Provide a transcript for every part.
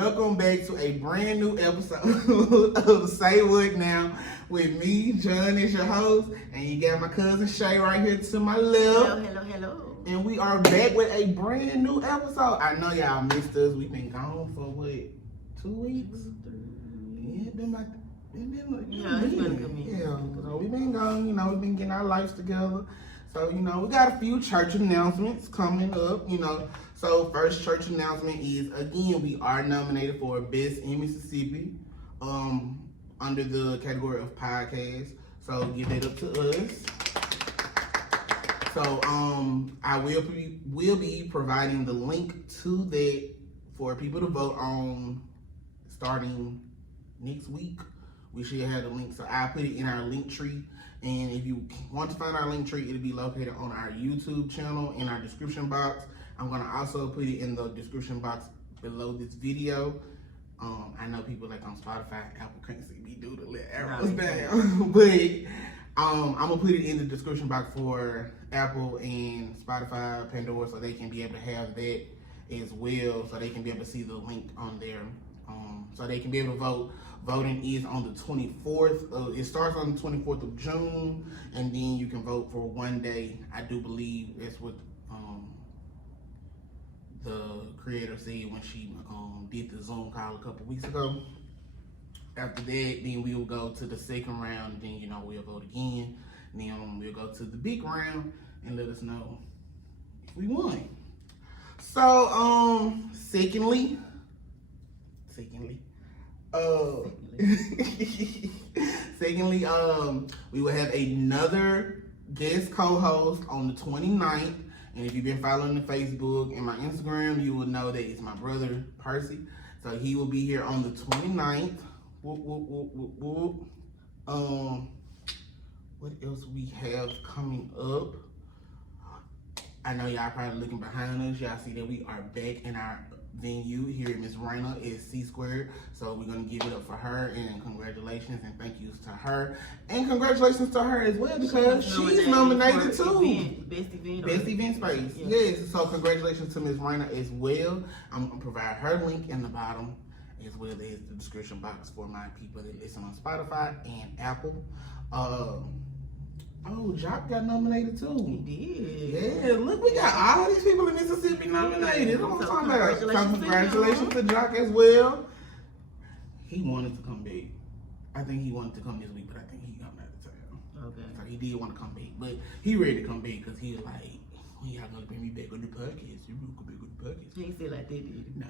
welcome back to a brand new episode of Say What Now with me, John, is your host, and you got my cousin Shay right here to my left. Hello. And we are back with a brand new episode. I know y'all missed us. We've been gone for what, 2 weeks? Yeah, it's been a good minute. Yeah, so we've been gone. We've been getting our lives together. So, we got a few church announcements coming up, So, first church announcement is, again, we are nominated for Best in Mississippi under the category of podcast. So, give that up to us. So, I will be providing the link to that for people to vote on starting next week. We should have the link. So, I'll put it in our link tree. And if you want to find our link tree, it'll be located on our YouTube channel in our description box. I'm going to also put it in the description box below this video. I know people like on Spotify, Apple can't see me do the little arrows down. But I'm going to put it in the description box for Apple and Spotify, Pandora, so they can be able to have that as well. So they can be able to see the link on there. So they can be able to vote. Voting is on the 24th. It starts on the 24th of June, and then you can vote for 1 day. I do believe that's what the creator said when she did the Zoom call a couple weeks ago. After that, then we'll go to the second round. Then we'll vote again. Then we'll go to the big round and let us know if we won. So, secondly, we will have another guest co-host on the 29th. And if you've been following the Facebook and my Instagram, you will know that it's my brother, Percy. So he will be here on the 29th. What else we have coming up? I know y'all probably looking behind us. Y'all see that we are back in our venue here at Miss Raina is C Squared. So we're going to give it up for her, and congratulations and thank yous to her. And congratulations to her as well, because she's nominated too. Best event space. Yeah. Yes, so congratulations to Miss Raina as well. I'm going to provide her link in the bottom, as well as the description box for my people that listen on Spotify and Apple. Jock got nominated too. He did. Yeah, look, we got all these people in Mississippi nominated. That's what I'm talking about. So congratulations to Jock as well. He wanted to come back. I think he wanted to come this week, but I think he got out of town. Okay. So he did want to come back, but he ready to come back because he was like, when y'all gonna bring me back on the podcast? You really gonna be on the podcast? He ain't say it like that, did he? No,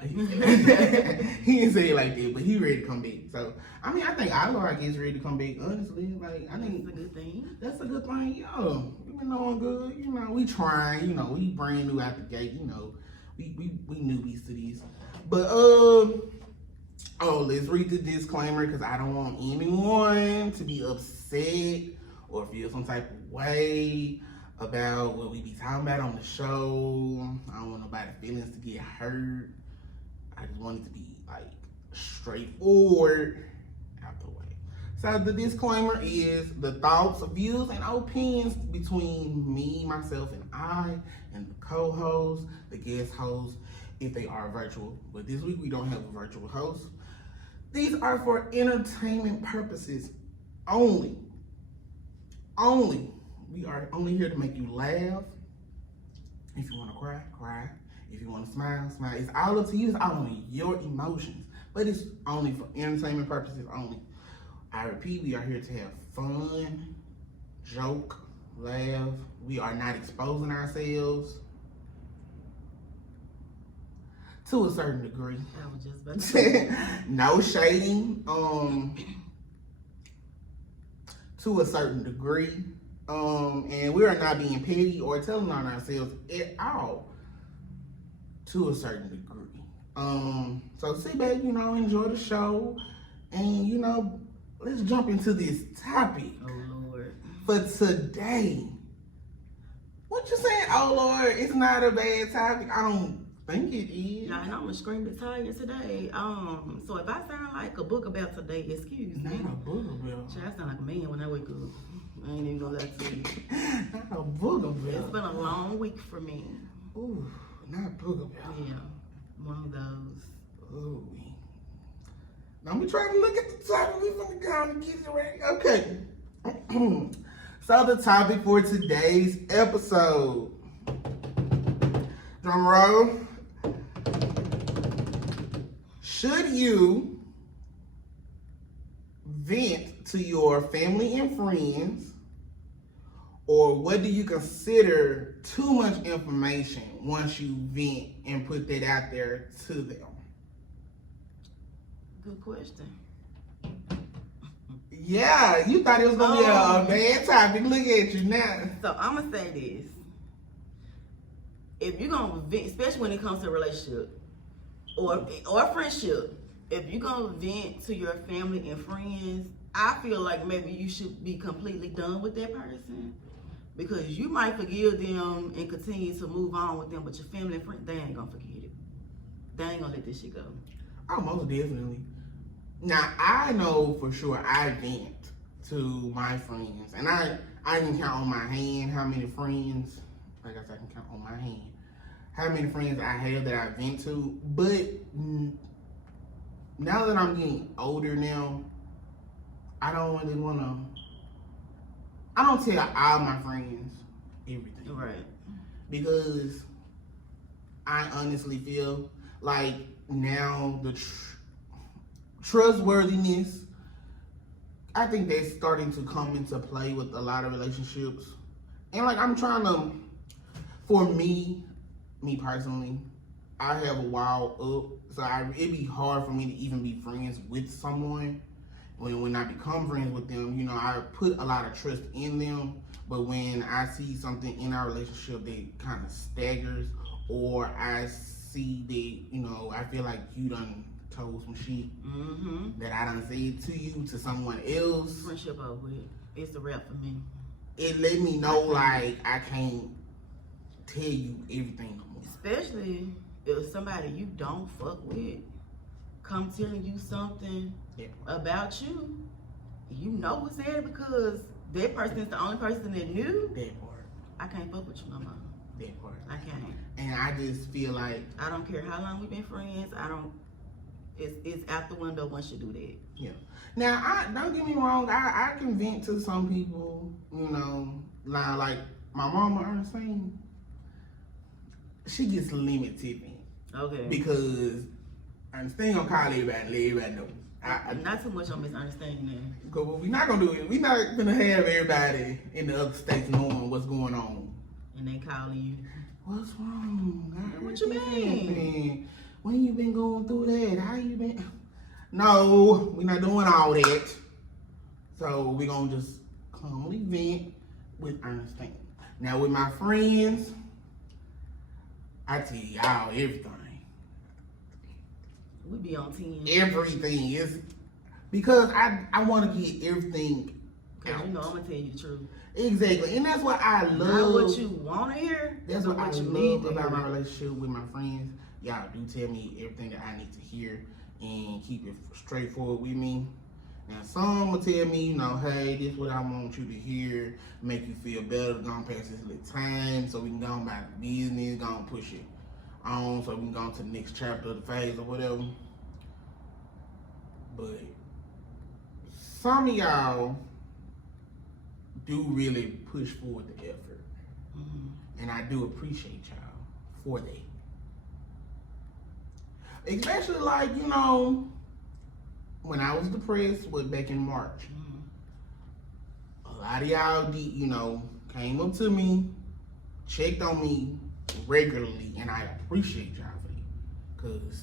he didn't say it like that, but he ready to come back. So, I think all of our kids ready to come back, honestly. I think that's a good thing. That's a good thing, yo. We been doing good, we trying, we brand new out the gate, we newbies to these. But, let's read the disclaimer, because I don't want anyone to be upset or feel some type of way about what we be talking about on the show. I don't want nobody's feelings to get hurt. I just want it to be straightforward out the way. So the disclaimer is the thoughts, views, and opinions between me, myself, and I, and the co-host, the guest host, if they are virtual. But this week we don't have a virtual host. These are for entertainment purposes only. We are only here to make you laugh. If you want to cry, cry. If you want to smile, smile. It's all up to you. It's all on your emotions. But it's only for entertainment purposes only. I repeat, we are here to have fun, joke, laugh. We are not exposing ourselves to a certain degree. I was just about to say. No shading, to a certain degree. And we are not being petty or telling on ourselves at all, to a certain degree. So sit back, enjoy the show, and let's jump into this topic. Oh Lord. For today. What you saying? Oh Lord, it's not a bad topic. I don't think it is. Yeah, and I'm extremely tired today. So if I sound like a book about today, excuse me. Not a book about. I sound like a man when I wake up. I ain't even gonna lie to you. Not a booger bell. It's been a long week for me. Ooh, not booger bell. Yeah, one of those. Ooh. Don't be trying to look at the topic. We finna go and get it ready. Okay. So the topic for today's episode. Drum roll. Should you vent to your family and friends, or what do you consider too much information once you vent and put that out there to them? Good question. Yeah, you thought it was gonna be a bad topic. Look at you now. So I'm gonna say this: if you're gonna vent, especially when it comes to a relationship or a friendship, if you're gonna vent to your family and friends, I feel like maybe you should be completely done with that person, because you might forgive them and continue to move on with them, but your family and friends, they ain't gonna forget it. They ain't gonna let this shit go. Oh, most definitely. Now, I know for sure I vent to my friends, and I can count on my hand how many friends, I guess I can count on my hand, how many friends I have that I vent to. But now that I'm getting older now, I don't really want to, I don't tell all my friends everything. Right. Because I honestly feel like now the trustworthiness, I think that's starting to come into play with a lot of relationships. And like I'm trying to, for me personally, I have a wall up, so it'd be hard for me to even be friends with someone. When I become friends with them, you know, I put a lot of trust in them, but when I see something in our relationship that kind of staggers, or I see that, you know, I feel like you done told some shit that I done said to you to someone else. Friendship over with. It's a wrap for me. It let me know like I can't tell you everything no more. Especially if somebody you don't fuck with come telling you something about you, you know it's there because that person is the only person that knew. That part. I can't fuck with you no more. That part. I can't. And I just feel like I don't care how long we've been friends. It's out the window once you do that. Yeah. Now, don't get me wrong. I can vent to some people, you know, like my mama Ernestine. She gets limited vent. Okay. Because Ernestine gonna call everybody and let everybody know. Not too much on misunderstanding. Because what we not gonna do is we not gonna have everybody in the other states knowing what's going on. And they calling you. What's wrong? What you mean? When you been going through that? How you been? No, we not doing all that. So we gonna just calmly vent with Ernestine. Now with my friends, I tell y'all everything. We be on 10. Everything is because I want to get everything out. You know I'm gonna tell you the truth. Exactly, and that's what I love. Not what you want to hear. That's what I you love need about my relationship with my friends. Y'all do tell me everything that I need to hear and keep it straightforward with me. Now some will tell me, you know, hey, this is what I want you to hear, make you feel better, gonna pass this little time so we can go on about the business, gonna push it on so we can go on to the next chapter of the phase or whatever. But some of y'all do really push forward the effort. And I do appreciate y'all for that. Especially like, you know, when I was depressed, back in March. A lot of y'all did, you know, came up to me, checked on me regularly, and I appreciate y'all for that. Because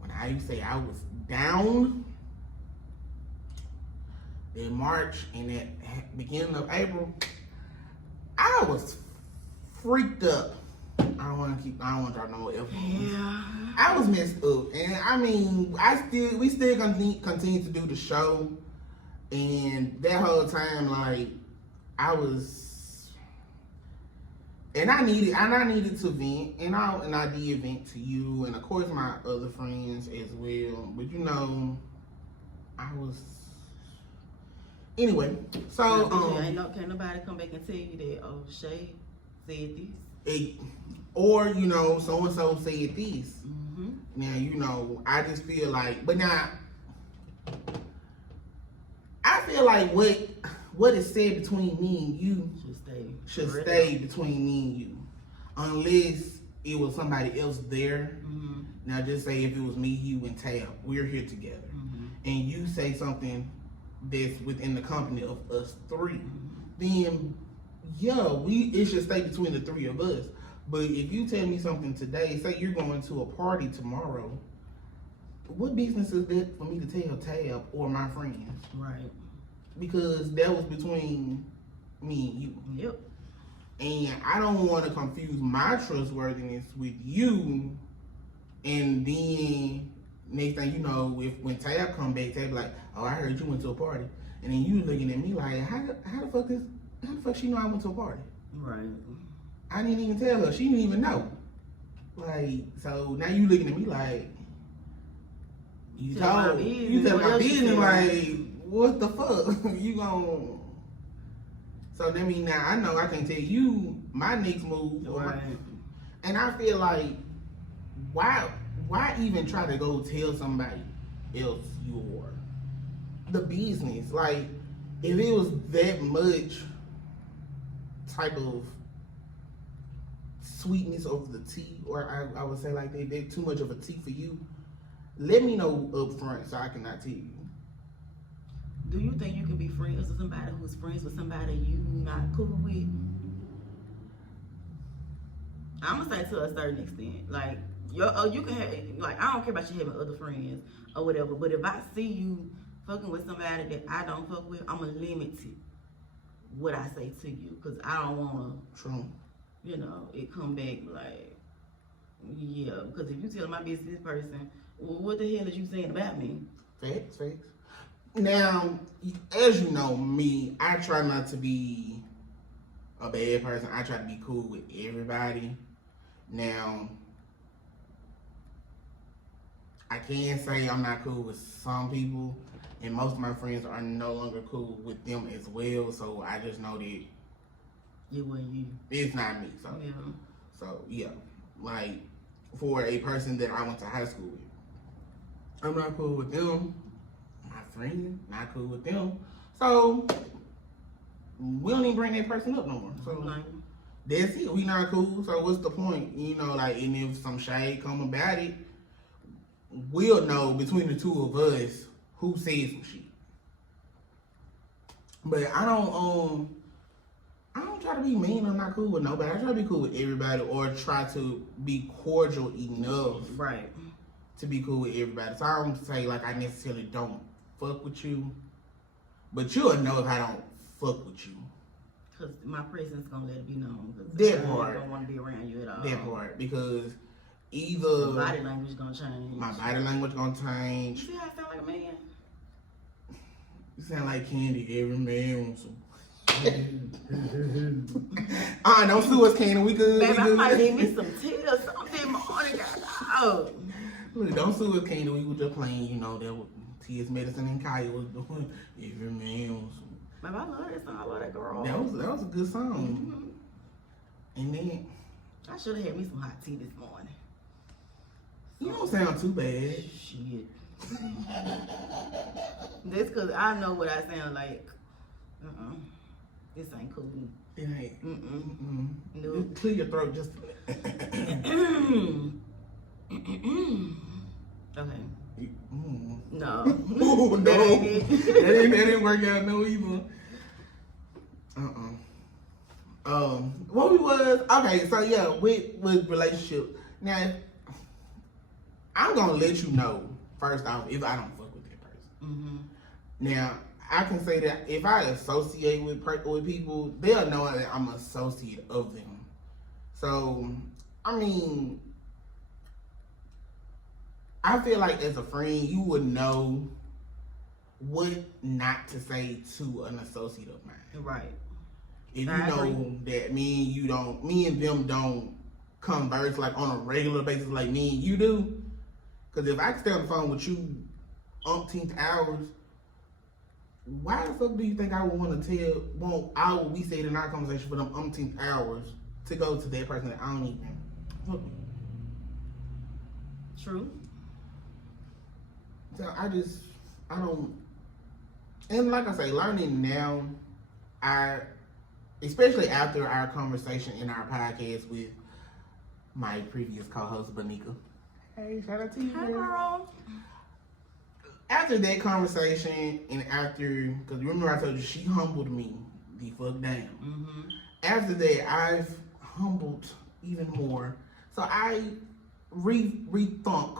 when I say I was down in March and at beginning of April, I was freaked up. I don't want to drop no F. Yeah. I was messed up, and I mean, we still continue to do the show, and that whole time, like, I was, and I needed to vent, and I did vent to you, and of course my other friends as well. But you know, I was. Anyway, so can't nobody come back and tell you that Shay said this. Or, you know, so-and-so said this. Now, you know, I just feel like, but now, feel like what is said between me and you should For stay real. between me and you, unless it was somebody else there. Mm-hmm. Now, just say if it was me, you, and Tab, we're here together, Mm-hmm. and you say something that's within the company of us three, Mm-hmm. then yeah, it should stay between the three of us. But if you tell me something today, say you're going to a party tomorrow, what business is that for me to tell Tab or my friends? Right. Because that was between me and you. Yep. And I don't want to confuse my trustworthiness with you. And then next thing you know, when Tab come back, Tab like, oh, I heard you went to a party. And then you looking at me like, how the fuck she know I went to a party? Right. I didn't even tell her. She didn't even know. Like, so now you looking at me like, you Tell my tell business. my What else you business, tell like, what the fuck? You gon' So that mean now I know I can tell you my next move. Right. And I feel like, why even try to go tell somebody else your the business? Like, if it was that much type of sweetness over the tea, or I would say like they're too much of a tea for you, let me know up front so I cannot tell you. Do you think you can be friends with somebody who's friends with somebody you not cool with? I'm gonna say to a certain extent, like you can have, like, I don't care about you having other friends or whatever, but if I see you fucking with somebody that I don't fuck with, I'm gonna limit what I say to you, because I don't wanna, True. it come back like, yeah, because if you tell my business person, well, what the hell is you saying about me? Facts. Now, as you know me, I try not to be a bad person. I try to be cool with everybody. Now, I can say I'm not cool with some people, and most of my friends are no longer cool with them as well. So I just know that It wasn't you. it's not me. So yeah, like for a person that I went to high school with, I'm not cool with them. My friend, not cool with them. So we don't even bring that person up no more. So that's it. We not cool. So what's the point? Like, and if some shade come about it, we'll know between the two of us who said some shit. But I don't try to be mean or not cool with nobody. I try to be cool with everybody, or try to be cordial enough Right. to be cool with everybody. So I don't say like I necessarily don't fuck with you, but you'll know if I don't fuck with you. Because my presence gonna let it be known. That I part. don't want to be around you at all. That part, because either The body language gonna change. my body language gonna You change. see how I sound like a man? You sound like Candy. Every man wants some. Don't sue us, Candy. We good. Baby, we I good. might need me some tears. Something morning, God. Look, don't sue us, Candy. We were just playing. That was T.S. Medicine and Kaya was doing. Every man wants some. Baby, I love that song. I love that girl. That was a good song. Mm-hmm. And then I should have had me some hot tea this morning. you don't sound too bad. Shit. That's because I know what I sound like. This ain't cool. It ain't. No. Just clear your throat just. Okay. Mm. No. Ooh, no. That didn't work out no either. What we was okay, so yeah, with relationship. Now I'm gonna let you know first off if I don't fuck with that person. Mm-hmm. Now I can say that if I associate with people, they'll know that I'm an associate of them. So I mean, I feel like as a friend, you would know what not to say to an associate of mine. Right. If you I know agree. that me and them don't converse like on a regular basis like me and you do. Because if I can stay on the phone with you umpteenth hours, why the fuck do you think I would want to we said in our conversation for them umpteenth hours to go to that person that I don't even fuck with? True. So I And like I say, learning now, especially after our conversation in our podcast with my previous co-host, Banika. Hey, shout out to you, Hi, girl. After that conversation, and after, because remember I told you she humbled me the fuck down. Mm-hmm. After that, I've humbled even more. So I rethunk.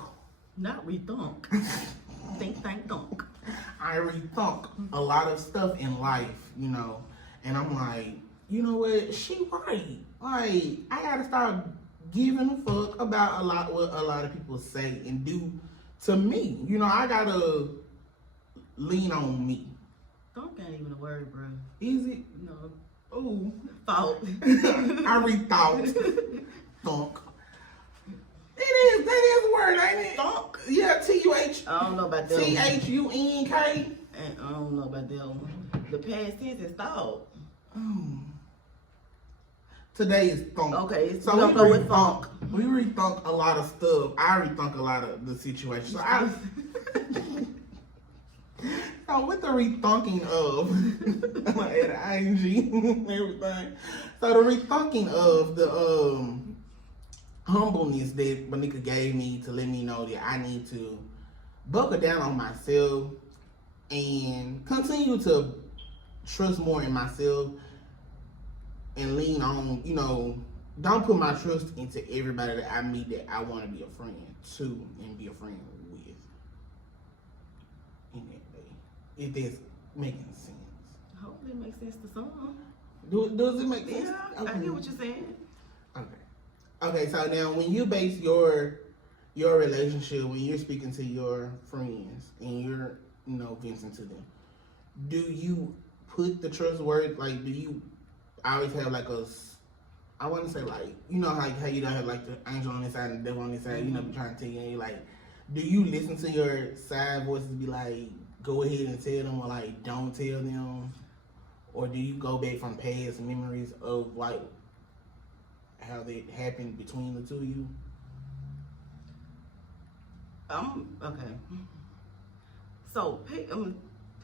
Not rethunk. Think, thunk. I rethunk a lot of stuff in life, you know, and I'm like, you know what? She right. Like, I gotta start giving a fuck about what a lot of people say and do to me. You know, I gotta lean on me. Thunk ain't even a word, bro. Is it? No. Ooh. Thought. I rethought. Thunk. That is a word, ain't it? Thunk. Yeah, T-U-H. I don't know about that one. T-H-U-N-K. And I don't know about that one. The past tense is thought. Today is thunk. Okay, so we'll go with thunk. We rethunk a lot of stuff. I rethunk a lot of the situation. So, so with the rethinking of, I'm gonna add an ing, everything. So the rethinking of the humbleness that Banika gave me to let me know that I need to buckle down on myself and continue to trust more in myself and lean on, you know, don't put my trust into everybody that I meet that I want to be a friend to and be a friend with. In that way. If that's making sense. Hopefully it makes sense to some. Does it make sense? Yeah, okay. I get what you're saying. Okay. Okay, so now when you base your relationship, when you're speaking to your friends and you're, you know, venting to them, do you put the trustworthy, like, do you always have like I want to say like, you know how you don't have like the angel on this side and the devil on this side, you know, be trying to tell you, and you're like, do you listen to your side voices be like, go ahead and tell them, or like, don't tell them? Or do you go back from past memories of like how that happened between the two of you? Okay. So, I'm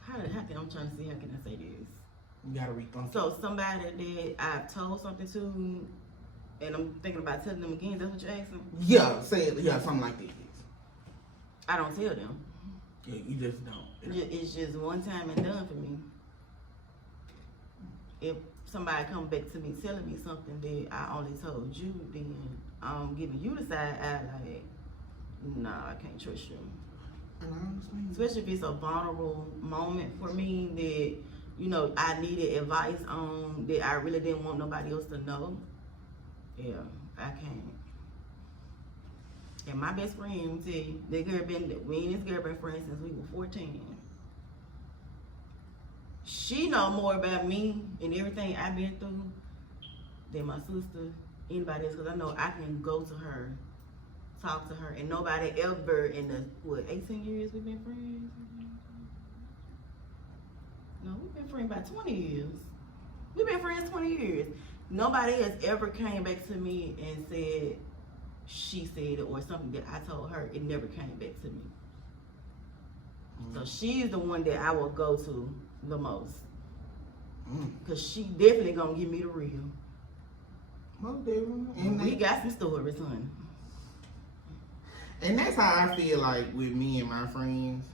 trying to see how can I say this. You gotta rethink. So somebody that I've told something to, and I'm thinking about telling them again. That's what you're asking? Yeah, say it. Yeah, something like that. I don't tell them. Yeah, you just don't. It's just one time and done for me. If somebody come back to me telling me something that I only told you, then I'm giving you the side eye like, nah, I can't trust you. And I understand. Especially if it's a vulnerable moment for me that, you know, I needed advice on that I really didn't want nobody else to know. Yeah, I can't. And my best friend, let me tell you, me and this girl been friends since we were 14. She know more about me and everything I've been through than my sister, anybody else, because I know I can go to her, talk to her, and nobody ever in the, 18 years we've been friends? No, we've been friends about 20 years. We've been friends 20 years. Nobody has ever came back to me and said, she said it, or something that I told her. It never came back to me. So she's the one that I will go to the most. Because she definitely gonna give me the real. Most definitely. And we got some stories, honey. And that's how I feel like with me and my friends.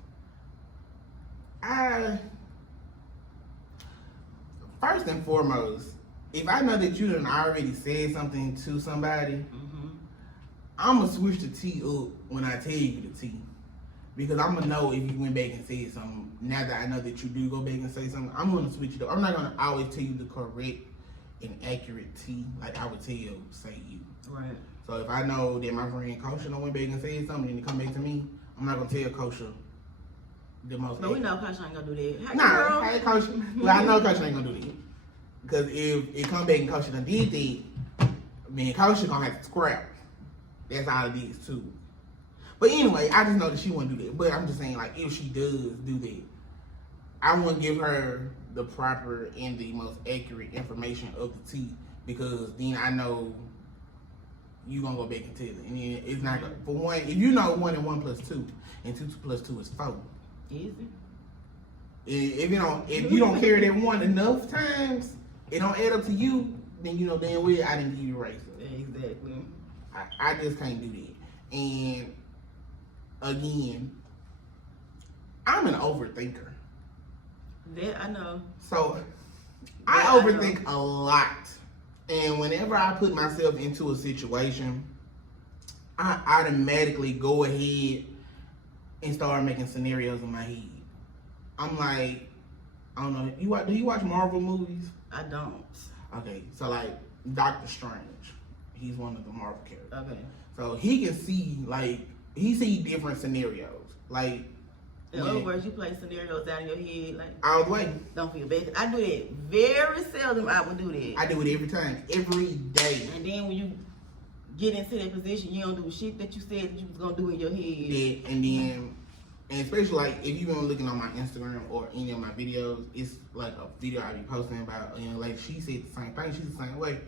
First and foremost, if I know that you done already said something to somebody, I'm going to switch the T up when I tell you the T. Because I'm going to know if you went back and said something. Now that I know that you do go back and say something, I'm going to switch it up. I'm not going to always tell you the correct and accurate T like I would tell you, say you. Right. So if I know that my friend Kosha went back and said something and it come back to me, I'm not going to tell Kosha the most. But we know Kosha ain't going to do that. Hey, nah, hey Kosha. Well, I know Kosha ain't going to do that. Because if it come back and Kosha done did that, me and Kosha going to have to scrap. That's all it is too. But anyway, I just know that she wouldn't do that. But I'm just saying, like, if she does do that, I wouldn't give her the proper and the most accurate information of the T, because then I know you gonna go back and tell it. And then it's not gonna, for one, if you know 1 and 1 plus 2, and 2 plus 2 is 4. Easy. If you don't carry that one enough times, it don't add up to you. Then you know damn well I didn't give you a raise. Exactly. I just can't do that. And again, I'm an overthinker. That I know. So I overthink a lot. And whenever I put myself into a situation, I automatically go ahead and start making scenarios in my head. I'm like, I don't know. Do you watch Marvel movies? I don't. Okay, so like Doctor Strange, he's one of the Marvel characters. Okay. So he can see he see different scenarios. Like in other words, you play scenarios out in your head, like I was waiting. Don't feel bad. I do that very seldom. I would do that. I do it every time, every day. And then when you get into that position, you don't do shit that you said that you was gonna do in your head. Yeah, and especially like if you've been looking on my Instagram or any of my videos, it's like a video I be posting about, like she said the same thing. She's the same way.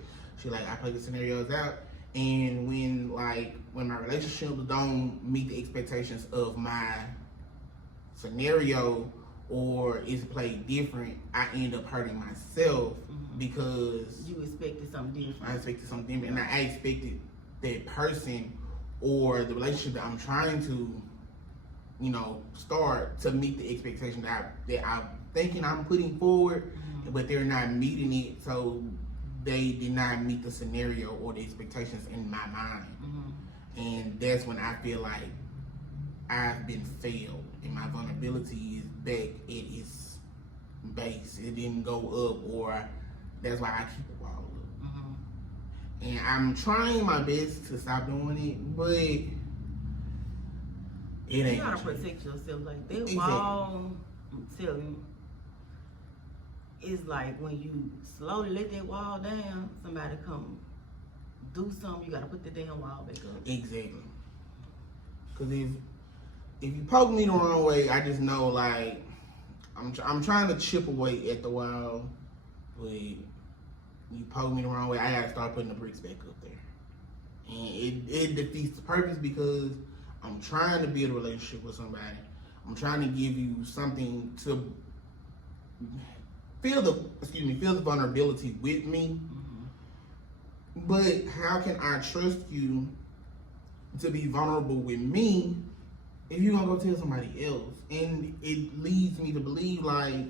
She like I play the scenarios out, and when my relationship don't meet the expectations of my scenario or it's played different, I end up hurting myself because you expected something different. I expected something different, and I expected that person or the relationship that I'm trying to, start to meet the expectation that I'm thinking I'm putting forward, but they're not meeting it. So they did not meet the scenario or the expectations in my mind, and that's when I feel like I've been failed, and my vulnerability is back at its base. It didn't go up, or that's why I keep it wall up. And I'm trying my best to stop doing it, but it ain't. You gotta protect yourself. Like that wall, I'm telling you, it's like when you slowly let that wall down, somebody come do something, you gotta put the damn wall back up. Exactly. Because if you poke me the wrong way, I just know like I'm trying to chip away at the wall, but you poke me the wrong way, I gotta start putting the bricks back up there, and it defeats the purpose because I'm trying to build a relationship with somebody. I'm trying to give you something to feel the vulnerability with me. But how can I trust you to be vulnerable with me if you're gonna go tell somebody else? And it leads me to believe like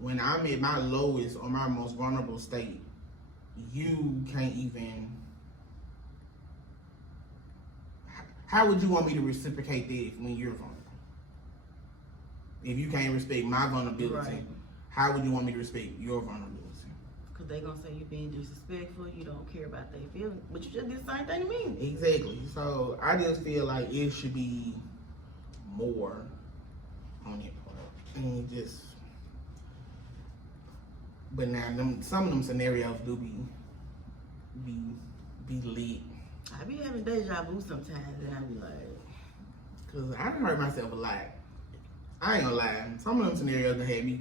when I'm at my lowest or my most vulnerable state, you can't even. How would you want me to reciprocate that when you're vulnerable? If you can't respect my vulnerability, right, how would you want me to respect your vulnerability? Because they're going to say you're being disrespectful, you don't care about their feelings, but you just did the same thing to me. Exactly. So I just feel like it should be more on that part. And just, but now some of them scenarios do be lit. I be having deja vu sometimes, and I be like, cause I done hurt myself a lot. I ain't gonna lie. Some of them scenarios done had me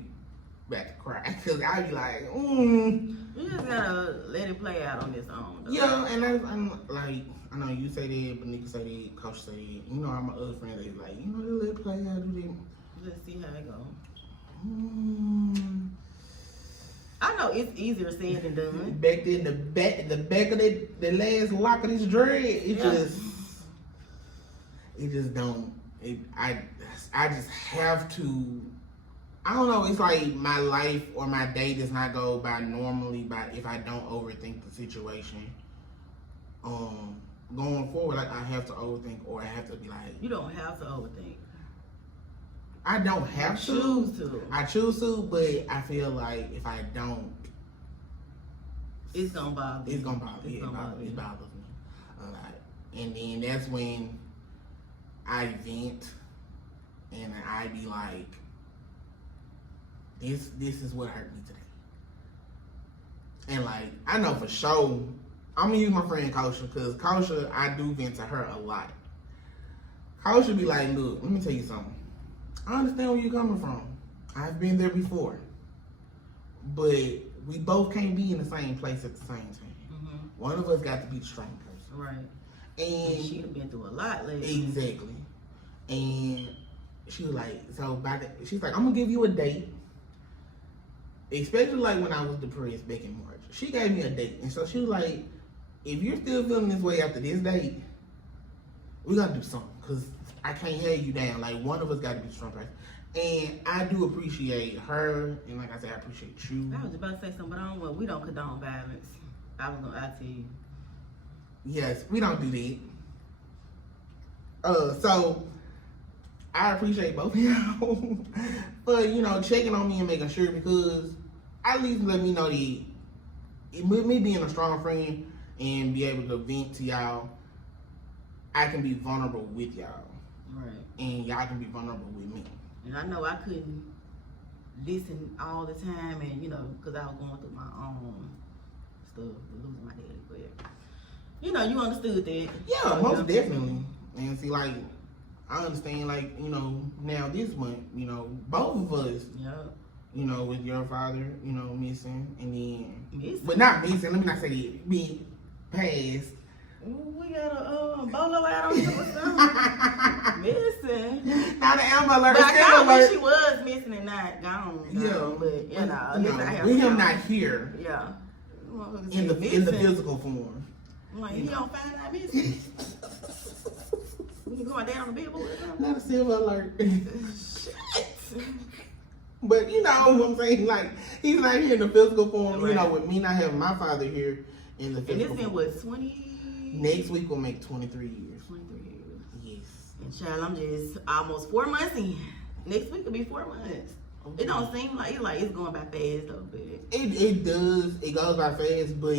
back to cry. Cause I be like, you just gotta let it play out on its own. Though. Yeah, and I'm like, I know you say that, but Nika say that, Coach say that. All my other friends, they like, let it play out, do that. Let's see how it goes. I know it's easier said than done. Back then, the back of the last lock of this dread, it just don't. I just have to. I don't know. It's like my life or my day does not go by normally if I don't overthink the situation. Going forward, like I have to overthink, or I have to be like. You don't have to overthink. I don't have to. Choose to. I choose to, but I feel like if I don't, it's gonna bother. It's gonna bother. It bothers me a lot, and then that's when I vent, and I be like, "This is what hurt me today," and like I know for sure. I'm gonna use my friend Kosha because Kosha, I do vent to her a lot. Kosha be like, "Look, let me tell you something. I understand where you're coming from. I've been there before. But we both can't be in the same place at the same time. One of us got to be the strong person." Right. And she'd have been through a lot lately. Exactly. And she was like, she's like, I'm gonna give you a date. Especially like when I was depressed back in March. She gave me a date. And so she was like, if you're still feeling this way after this date, we gotta do something. Cause I can't have you down. Like one of us gotta be the strong person. And I do appreciate her. And like I said, I appreciate you. I was about to say something, but we don't condone violence. I tell you. Yes, we don't do that. So I appreciate both of y'all for, checking on me and making sure, because at least let me know that with me being a strong friend and be able to vent to y'all, I can be vulnerable with y'all. Right. And y'all can be vulnerable with me. And I know I couldn't listen all the time, and because I was going through my own stuff, losing my daddy, but you understood that. Yeah, most definitely. And see, like, I understand, like, now this month, both of us, yeah, with your father, missing, and then, missing, but not missing, let me not say that, being passed. We got a bolo out on here or something. Missing. Not an Amber Alert. But I kind of wish she was missing and not gone. Yeah. But, with him not here. Yeah. In the physical form. I'm like, he don't find out missing. We can go down on the billboard or something. Not a silver alert. Shit. But what I'm saying? Like, he's not here in the physical form, Right. With me not having my father here in the physical And this form. been, what, 20? Next week will make 23 years. 23 years. Yes. And child, I'm just almost 4 months in. Next week will be 4 months. Okay. It don't seem like it's going by fast though, but It does. It goes by fast, but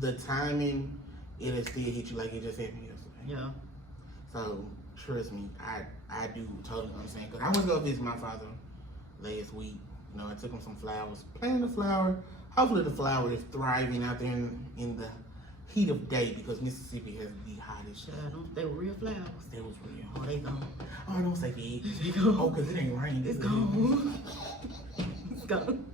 the timing, it'll still hit you like it just happened yesterday. yeah. So trust me, I do totally understand. Cause I went to go visit my father last week. I took him some flowers, planted a flower. Hopefully the flower is thriving out there in the heat of day, because Mississippi has the hottest. Child, they were real flowers. They was real. Oh, they gone. Oh, don't say that. They gone. Oh, cause it ain't rained. It's gone. It's gone.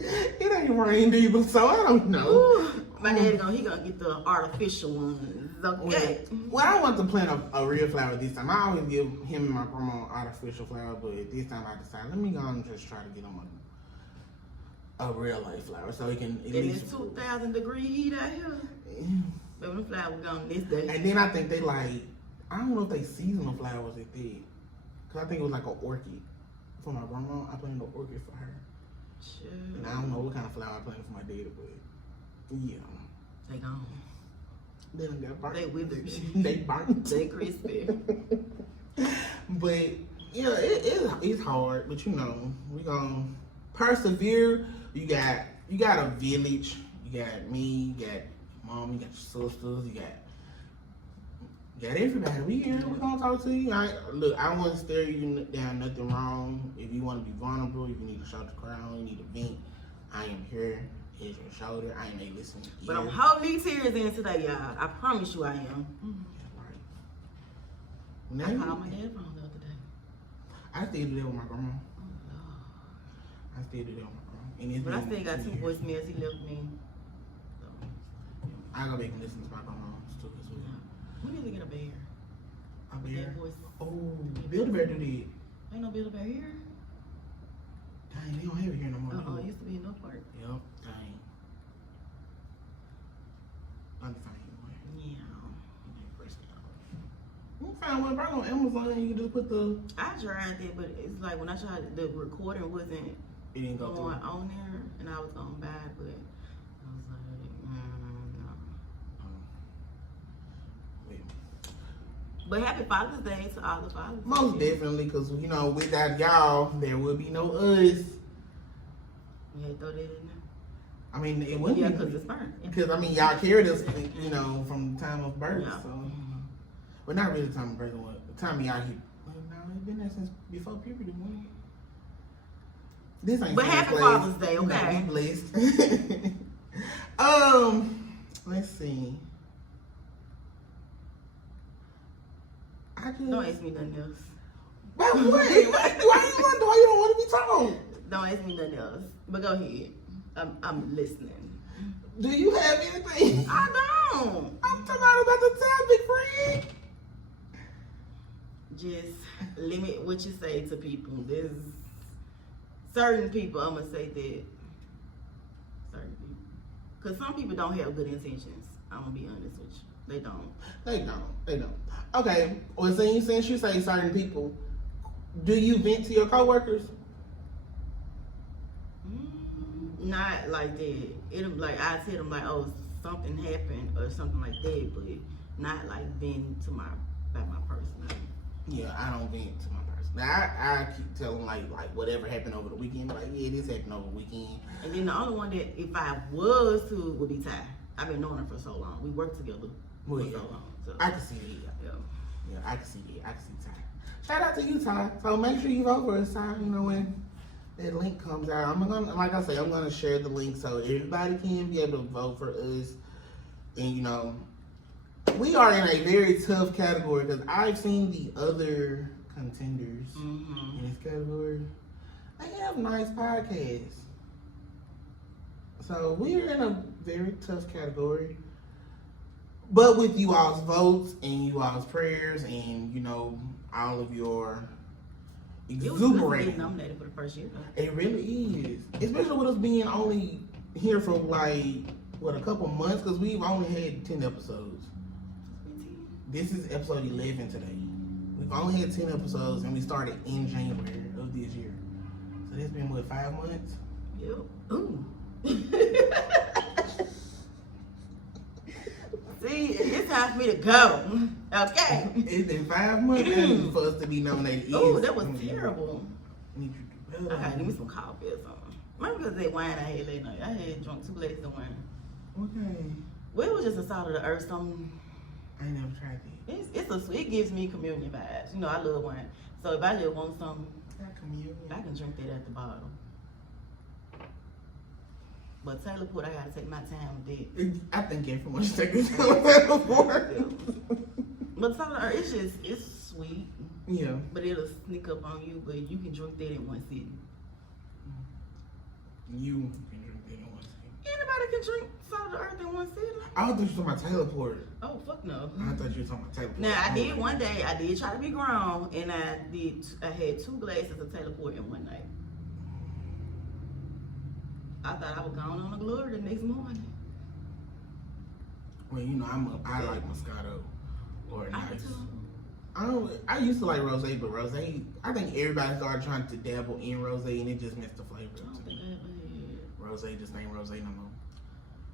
It ain't rained either, so I don't know. Ooh, my daddy he gonna get the artificial ones. Okay. Well, I want to plant a real flower this time. I always give him and my grandma artificial flower, but this time I decided, let me go and just try to get him a real life flower, so he can at And least. it's 2,000-degree heat out here. But when the flower gone this day. And then I think they I don't know if they seasonal flowers at that, cause I think it was like an orchid for my grandma. I planted an orchid for her. Sure. And I don't know what kind of flower I planted for my daddy, but yeah. They gone. They done got burnt. They withered. They burnt. They crispy. But yeah, it's hard. But we gonna persevere. You got a village. You got me. You got mom. You got your sisters. You got everybody. We here. We gonna talk to you. I don't want to stare you down. Nothing wrong. If you want to be vulnerable, if you need to shout the crowd, you need to vent. I am here. Here's your shoulder. I am a listening ear. But I'm holding these tears in today, y'all. I promise you I am. Right. I called my dad phone the other day. I still do that with my grandma. Oh, Lord. I still do that with my grandma. And it's But I been still got 2 two years. voicemails he left me. So, I go back and listen to my grandma's too as well. we need to get a bear. A bear. That voice. Oh, Build-A-Bear do that. Ain't no Build-A-Bear here. Dang, they don't have it here no more. Uh-oh, do it they? used to be in North Park. Yep. Dang. I'm fine anyway. Yeah. You can find one probably on Amazon and you can just put the. I tried that, but it's like when I tried, the recording wasn't It didn't go going through. on there, and I was gonna buy it, but I was like, no. Well, But happy Father's Day to all the fathers. most definitely, because without y'all, there would be no us. You had to throw that in there. I mean, it wouldn't Yeah, be because it's burnt. because y'all carried us, from the time of birth. Yeah. So, but not really the time of birth. The time y'all hit. Well, no, it's been there since before puberty. Boy. This ain't. But so happy place. Father's Day, You okay? gotta be blessed. Let's see. I just. Don't ask me nothing else. But what? Why you don't want to be told? Don't ask me nothing else. But go ahead. I'm listening. Do you have anything? I don't. I'm talking about the topic, friend. just limit what you say to people. There's certain people, I'm gonna say that certain people, because some people don't have good intentions. I'm gonna be honest with you. They don't. They don't. Okay. Well, since you say certain people, do you vent to your coworkers? Not like that. It'll like I tell them like, oh, something happened or something like that, but not like venting to my person. Yeah, I don't vent to my person. Now I keep telling like whatever happened over the weekend. Like, yeah, this happened over the weekend. And then the only one that if I was to would be Ty. I've been knowing her for so long. We worked together for so long. So I can see that. yeah, I can see that. I can see Ty. Shout out to you, Ty. So make sure you vote for us, Ty. You know when that link comes out, I'm gonna, like I say, I'm gonna share the link so everybody can be able to vote for us. And you know, we are in a very tough category because I've seen the other contenders in this category. They have nice podcasts. So we're in a very tough category. But with you all's votes and you all's prayers and, you know, all of your exuberance. It was nominated for the first year, though. It really is. Especially with us being only here for like, a couple months, because we've only had 10 episodes. This is episode 11 today. We've only had 10 episodes and we started in January of this year. So that's been, 5 months? Yep. Ooh. See, it's time for me to go. Okay. It's been 5 months for us to be nominated. Oh, that was terrible. Need you to do better. I gotta give me some coffee or something. Maybe because that wine I had late night. I had drunk 2 glasses of wine. Okay. Well, it was just a salt of the earth. Something. I ain't never tried that. It gives me communion vibes. You know, I love wine. So if I just want something, I can drink that at the bottom. But Taylor Port, I gotta take my time with it. I think everyone should take this time before. But salt of the earth, it's sweet. Yeah. But it'll sneak up on you. But you can drink that in one sitting. You can drink that in one sitting. Anybody can drink salt of the earth in one sitting. I thought you were talking about Taylor Port. Oh, fuck no. I thought you were talking about Taylor Port. Now, I did one day, I did try to be grown, and I had 2 glasses of Taylor Port in one night. I thought I was gone on the glory the next morning. Well, you know, I like Moscato or I nice. too. I used to like rosé, but rosé, I think everybody started trying to dabble in rosé, and it just messed the flavor I up don't to think me. I ever had. Rosé just ain't rosé no more.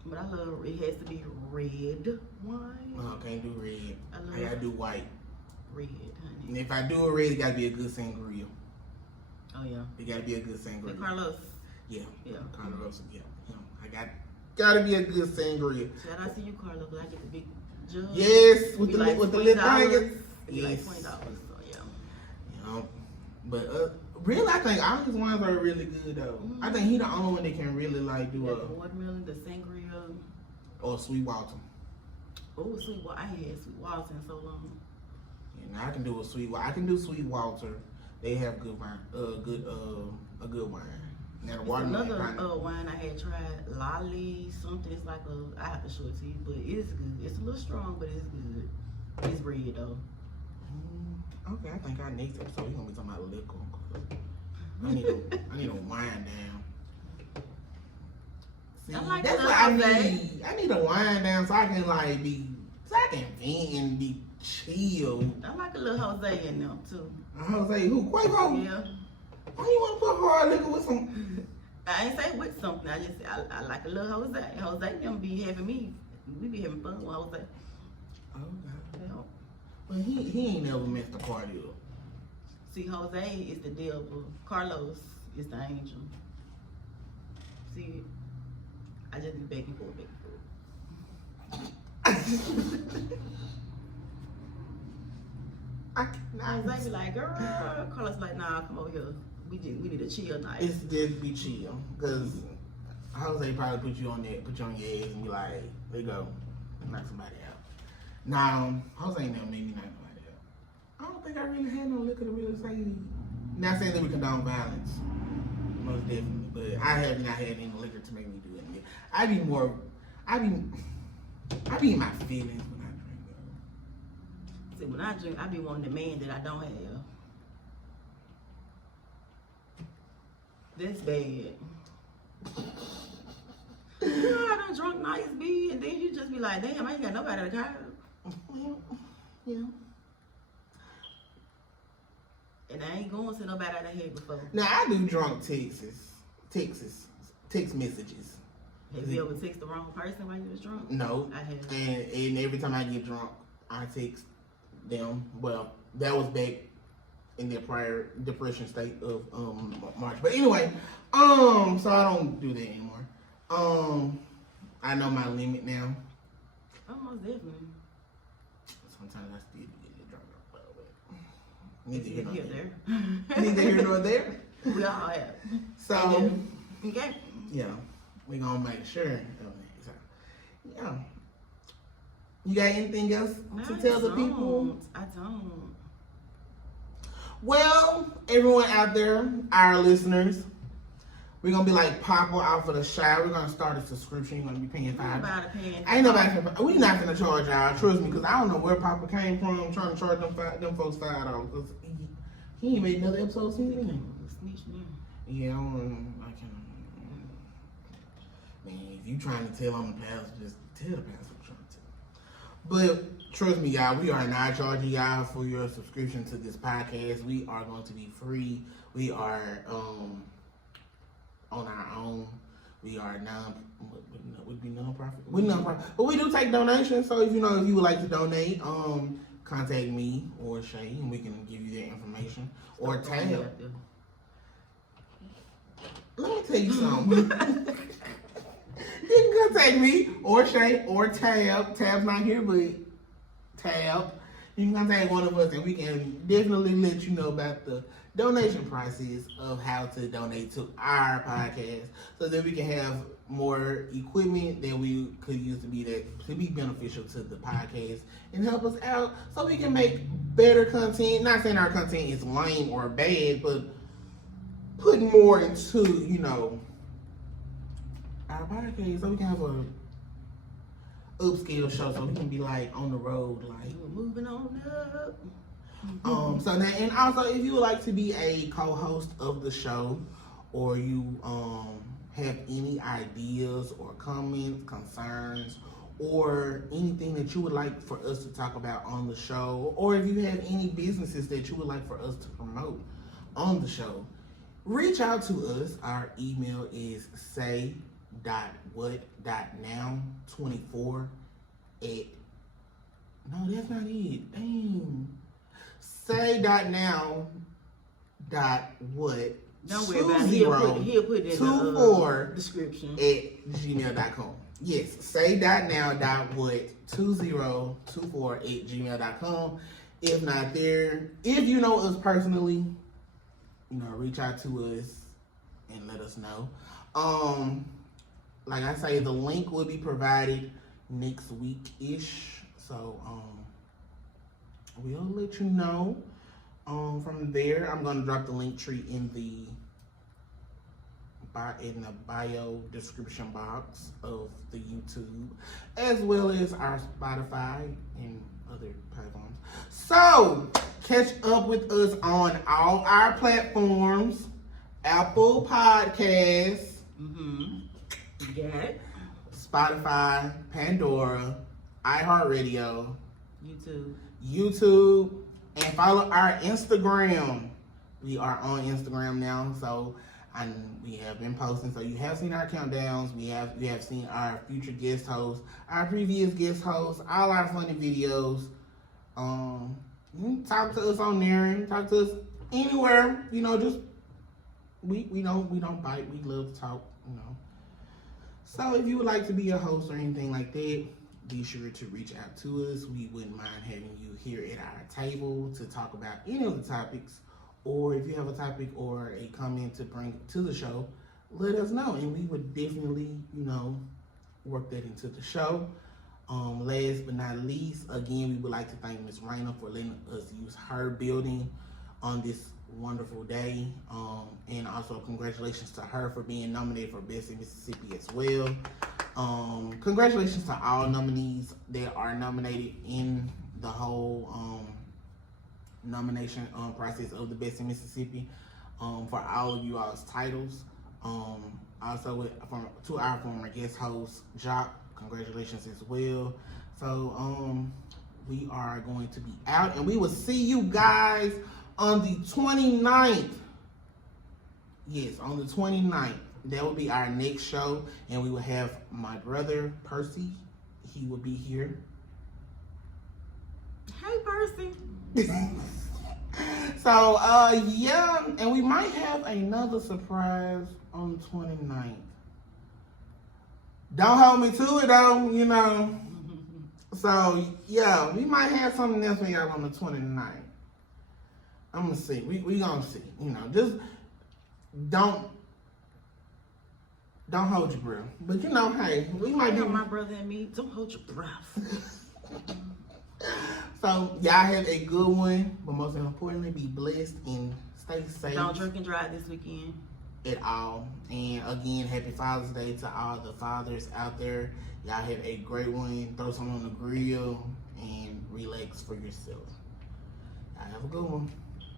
But I love, it has to be red wine. No, I can't do red. I I gotta do white. Red, And honey. if I do a red, it gotta be a good sangria. Oh, yeah. It gotta be a good sangria. And Carlos. Yeah. Yeah. Carlos, yeah. I gotta be a good sangria. Shout out to you, Carlos, because I get the big jug. Yes, with Be the like with the lip $20. thing. It'd be like Yes. $20, so yeah. You know, but really, I think all his wines are really good though. I think he the only one that can really like do The a watermelon, the sangria. or Sweet Walter. Oh, sweet water. I ain't had sweet water in so long. And I can do a sweet. I can do Sweet Walter. They have good wine. A good wine. Now the It's watermelon. another wine I had tried, Lolly something. It's like I have to show it to you, but it's good. It's a little strong, but it's good. It's red though. Okay, I think our next episode we're gonna be talking about liquor. I need a wine down. See, I like that's the what I rosé. need. I need a wine down so I can so I can vent and be chill. I like a little Jose in them too. Jose, who? Quavo? Yeah. Why you want to put hard liquor with some? I ain't say with something. I just I like a little Jose. Jose them be having me. We be having fun with Jose. Oh God. Yeah. But he ain't never messed the party up. See, Jose is the devil. Carlos is the angel. See, I just be begging for it. I cannot. Jose be like, girl. Carlos like, nah, come over here. We need a chill night. It's just be chill, cause Jose probably put you on your ass and be like, "There you go, knock somebody out." Now Jose ain't never made me knock nobody out. I don't think I really had no liquor to really say. Not saying that we condone violence, most definitely, but I have not had any liquor to make me do anything. I be in my feelings when I drink. See, when I drink, I be wanting the man that I don't have. That's bad. You know how them drunk nights be, and then you just be like, damn, I ain't got nobody to call. Well, yeah. And I ain't going to nobody I done had before. Now I do drunk text messages. Have you ever text the wrong person while you was drunk? No. I have. And every time I get drunk, I text them. Well, that was back in their prior depression state of March. But anyway, so I don't do that anymore. I know my limit now. Almost definitely. Sometimes I still get drunk. Neither Here, there. Neither here nor there. We all have. So, Okay. yeah, we gonna make sure. So, yeah. You got anything else to tell the people? I don't. Well, everyone out there, our listeners, we're gonna be like Papa off of the show. We're gonna start a subscription. You're gonna be paying $5. Ain't nobody. We not gonna charge y'all. Trust me, because I don't know where Papa came from trying to charge them folks $5. Cause he ain't made another episode since then. Yeah, I can. Man, if you trying to tell on the pastor, just tell the pastor what you're trying to tell. But trust me, y'all, we are not charging y'all for your subscription to this podcast. We are going to be free. We are on our own. We are non-profit. We're non-profit, but we do take donations. So if you would like to donate, contact me or Shay, and we can give you that information. Or Tab. Let me tell you something. You can contact me or Shay or Tab. Tab's not here, but Tab. You can contact one of us, and we can definitely let you know about the donation process of how to donate to our podcast, so that we can have more equipment that we could use to be beneficial to the podcast and help us out, so we can make better content. Not saying our content is lame or bad, but putting more into our podcast, so we can have a upscale show, so we can be like on the road, like we're moving on up. So now, and also, if you would like to be a co-host of the show, or you have any ideas or comments, concerns, or anything that you would like for us to talk about on the show, or if you have any businesses that you would like for us to promote on the show, reach out to us. Our email is say.what.now24 at... No, that's not it. Dang. Say.now.what. Don't worry about it. He'll put it in the description at gmail.com. Yes, say.now.what2024 at gmail.com. If not there, if you know us personally, reach out to us and let us know. Like I say, the link will be provided next week-ish. So, we'll let you know. From there, I'm gonna drop the link tree in the bio description box of the YouTube, as well as our Spotify and other platforms. So, catch up with us on all our platforms: Apple Podcasts, Spotify, Pandora, iHeartRadio, YouTube, and follow our Instagram. We are on Instagram now, so we have been posting. So you have seen our countdowns. You have seen our future guest hosts, our previous guest hosts, all our funny videos. You can talk to us on there. Talk to us anywhere. Just we don't bite. We love to talk. So if you would like to be a host or anything like that, be sure to reach out to us. We wouldn't mind having you here at our table to talk about any of the topics, or if you have a topic or a comment to bring to the show, let us know, and we would definitely, work that into the show. Last but not least, again, we would like to thank Ms. Raina for letting us use her building on this wonderful day, and also congratulations to her for being nominated for Best in Mississippi as well. Congratulations to all nominees that are nominated in the whole nomination process of the Best in Mississippi for all of you all's titles. Also to our former guest host, Jock, congratulations as well. So we are going to be out, and we will see you guys on the 29th. Yes, on the 29th. That will be our next show, and we will have my brother, Percy. He will be here. Hey, Percy. So, yeah, and we might have another surprise on the 29th. Don't hold me to it, though, you know. So, yeah, we might have something else for y'all on the 29th. I'm going to see. We going to see. You know, just don't hold your breath. But, you know, hey, we might be... My brother and me, don't hold your breath. So, y'all have a good one. But most importantly, be blessed and stay safe. Don't drink and drive this weekend. At all. And again, happy Father's Day to all the fathers out there. Y'all have a great one. Throw something on the grill and relax for yourself. Y'all have a good one.